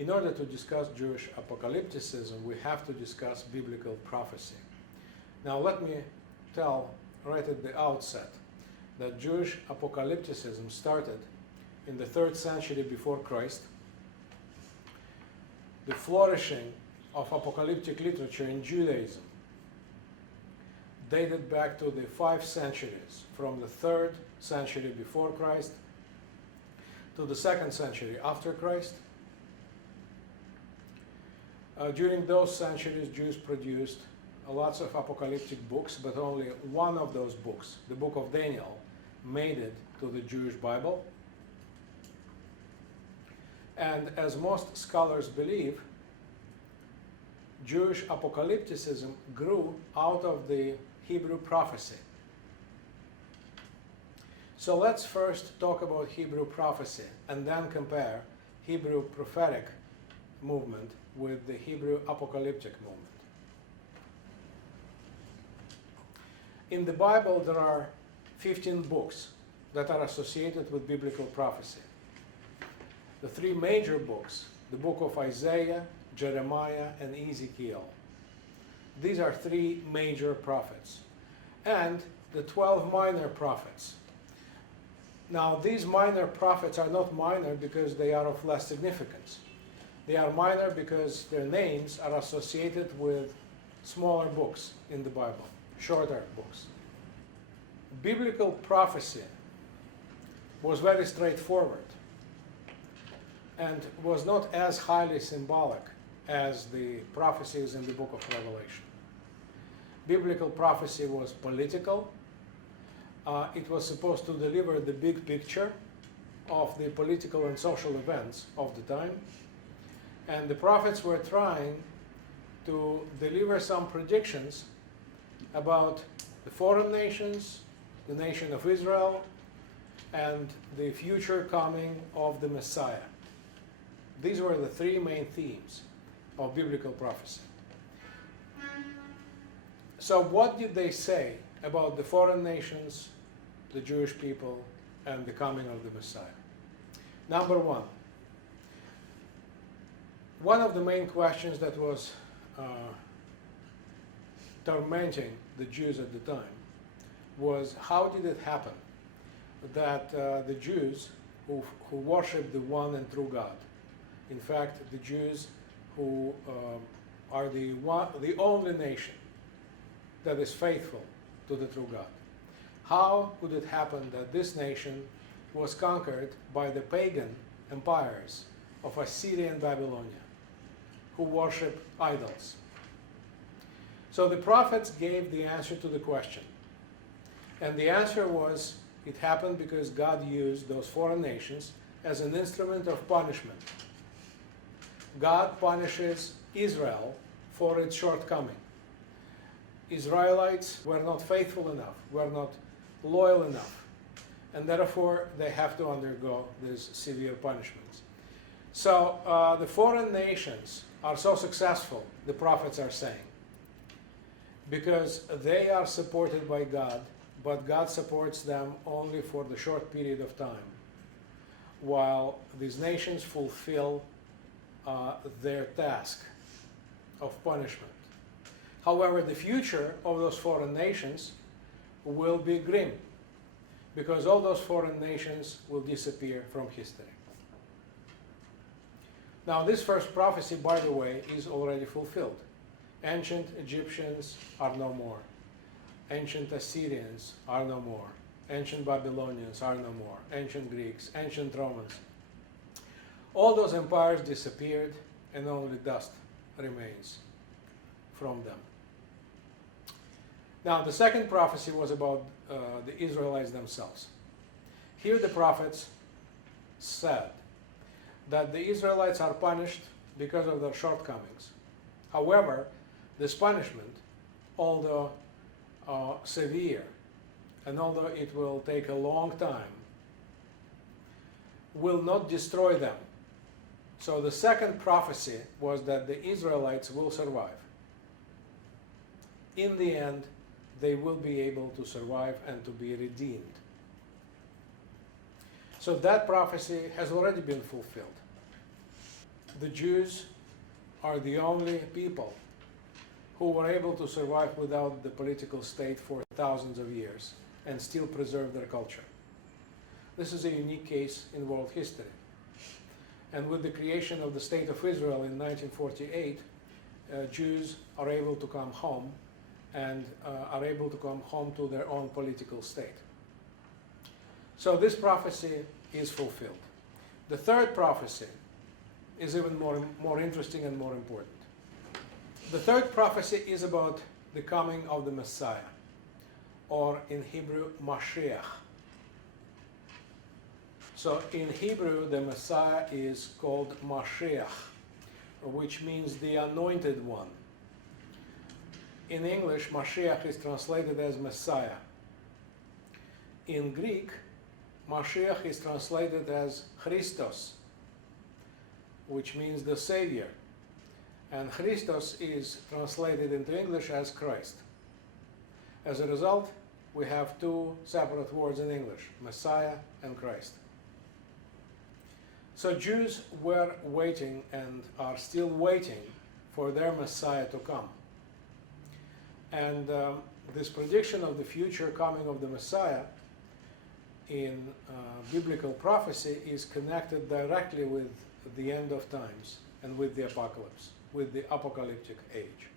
In order to discuss Jewish apocalypticism, we have to discuss biblical prophecy. Now let me tell right at the outset that Jewish apocalypticism started in the 3rd century before Christ. The flourishing of apocalyptic literature in Judaism dated back to the 5 centuries, from the 3rd century before Christ to the 2nd century after Christ. During those centuries, Jews produced lots of apocalyptic books, but only one of those books, the book of Daniel, made it to the Jewish Bible. And as most scholars believe, Jewish apocalypticism grew out of the Hebrew prophecy. So let's first talk about Hebrew prophecy and then compare Hebrew prophetic movement with the Hebrew apocalyptic movement. In the Bible, there are 15 books that are associated with biblical prophecy. The 3 major books, the book of Isaiah, Jeremiah, and Ezekiel. These are 3 major prophets. And the 12 minor prophets. Now, these minor prophets are not minor because they are of less significance. They are minor because their names are associated with smaller books in the Bible, shorter books. Biblical prophecy was very straightforward and was not as highly symbolic as the prophecies in the book of Revelation. Biblical prophecy was political. It was supposed to deliver the big picture of the political and social events of the time. And the prophets were trying to deliver some predictions about the foreign nations, the nation of Israel, and the future coming of the Messiah. These were the 3 main themes of biblical prophecy. So what did they say about the foreign nations, the Jewish people, and the coming of the Messiah? Number one of the main questions that was tormenting the Jews at the time was, how did it happen that the Jews who worship the one and true God, in fact, the Jews who are the only nation that is faithful to the true God, how could it happen that this nation was conquered by the pagan empires of Assyria and Babylonia, who worship idols? So the prophets gave the answer to the question. And the answer was, it happened because God used those foreign nations as an instrument of punishment. God punishes Israel for its shortcoming. Israelites were not faithful enough, were not loyal enough, and therefore they have to undergo these severe punishments. So the foreign nations are so successful, the prophets are saying, because they are supported by God, but God supports them only for the short period of time, while these nations fulfill their task of punishment. However, the future of those foreign nations will be grim, because all those foreign nations will disappear from history. Now, this first prophecy, by the way, is already fulfilled. Ancient Egyptians are no more. Ancient Assyrians are no more. Ancient Babylonians are no more. Ancient Greeks, ancient Romans. All those empires disappeared, and only dust remains from them. Now, the second prophecy was about the Israelites themselves. Here the prophets said that the Israelites are punished because of their shortcomings. However, this punishment, although severe, and although it will take a long time, will not destroy them. So the second prophecy was that the Israelites will survive. In the end, they will be able to survive and to be redeemed. So that prophecy has already been fulfilled. the Jews are the only people who were able to survive without the political state for thousands of years and still preserve their culture. This is a unique case in world history. And with the creation of the State of Israel in 1948, Jews are able to come home and are able to come home to their own political state. So this prophecy is fulfilled. The third prophecy is even more interesting and more important. The third prophecy is about the coming of the Messiah, or in Hebrew, Mashiach. So in Hebrew, the Messiah is called Mashiach, which means the anointed one. In English, Mashiach is translated as Messiah. In Greek, Mashiach is translated as Christos, which means the Savior. And Christos is translated into English as Christ. As a result, we have two separate words in English, Messiah and Christ. So Jews were waiting and are still waiting for their Messiah to come. And this prediction of the future coming of the Messiah in biblical prophecy is connected directly with the end of times and with the apocalypse, with the apocalyptic age.